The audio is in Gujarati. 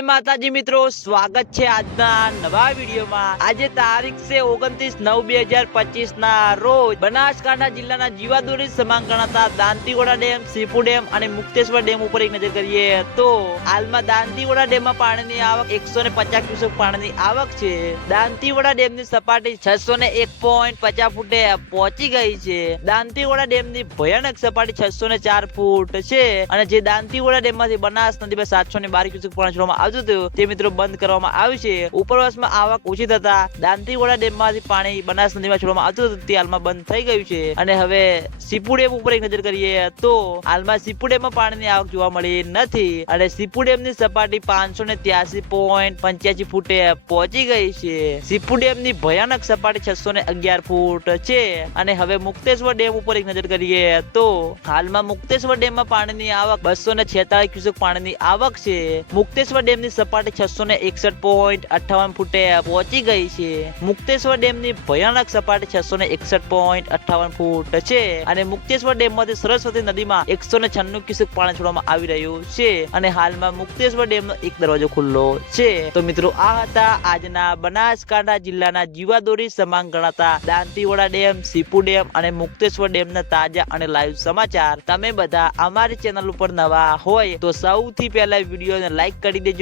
માતાજી મિત્રો, સ્વાગત છે આજના નવા વિડીયોમાં. આજે તારીખ છે ઓગણત્રીસ નવ બે હજાર પચીસ ના રોજ બનાસકાંઠા જિલ્લાના જીવાદોરી સમાન ગણાતા દાંતીવાડા ડેમ, સીપુ ડેમ અને મુક્તેશ્વર ડેમ ઉપર એક નજર કરીએ તો હાલમાં દાંતીવાડા ડેમમાં પાણીની આવક એકસો ને પચાસ ક્યુસેક પાણીની આવક છે. દાંતીવાડા ડેમની સપાટી છસો ને એક પોઈન્ટ પચાસ ફૂટે પહોંચી ગઈ છે. દાંતીવાડા ડેમની ભયાનક સપાટી છસો ને ચાર ફૂટ છે અને જે દાંતીવાડા ડેમમાંથી બનાસ નદીમાં સાતસો ને બાર ક્યુસેક પાણી છોડવામાં આવતું હતું તે મિત્રો બંધ કરવામાં આવ્યું છે. ઉપરવાસમાં આવક ઓછી થતા દાંતીવાડા ડેમમાંથી પાણી બનાસ નદીમાં છોડવામાં આવતું હતું, તે હાલમાં બંધ થઈ ગયું છે. અને હવે સીપુ ડેમ ઉપર એક નજર કરીએ તો હાલમાં સીપુ ડેમમાં પાણીની આવક જોવા મળી નથી અને સીપુ ડેમની સપાટી પાંચસો ને ત્યાસી પોઈન્ટ પંચ્યાસી ફૂટે પહોંચી ગઈ છે. સીપુ ડેમની ભયાનક સપાટી છસો ને અગિયાર ફૂટ છે. અને હવે મુક્તેશ્વર ડેમ ઉપર એક નજર કરીએ તો હાલમાં મુક્તેશ્વર ડેમમાં પાણીની આવક બસો ને છેતાલીસ ક્યુસેક પાણીની આવક છે. મુક્તેશ્વર ડેમની સપાટી છસો ને એકસઠ પોઈન્ટ અઠાવન ફૂટે પહોંચી ગઈ છે. મુક્તેશ્વર ડેમની ભયાનક સપાટી છસો ને એકસઠ પોઈન્ટ અઠાવન ફૂટ છે અને મુક્તેશ્વર ડેમમાંથી સરસ્વતી નદીમાં એકસો ને છન્નું ક્યુસેક પાણી છોડવામાં આવી રહ્યું છે અને હાલમાં મુક્તેશ્વર ડેમનો એક દરવાજો ખુલ્લો છે. તો મિત્રો, આ હતા આજના બનાસકાંઠા જિલ્લાના જીવાદોરી સમાન ગણાતા દાંતીવાડા ડેમ, સીપુ ડેમ અને મુક્તેશ્વર ડેમના તાજા અને લાઈવ સમાચાર. તમે બધા અમારી ચેનલ ઉપર નવા હોય તો સૌથી પહેલા વિડીયોને લાઈક કરી દેજો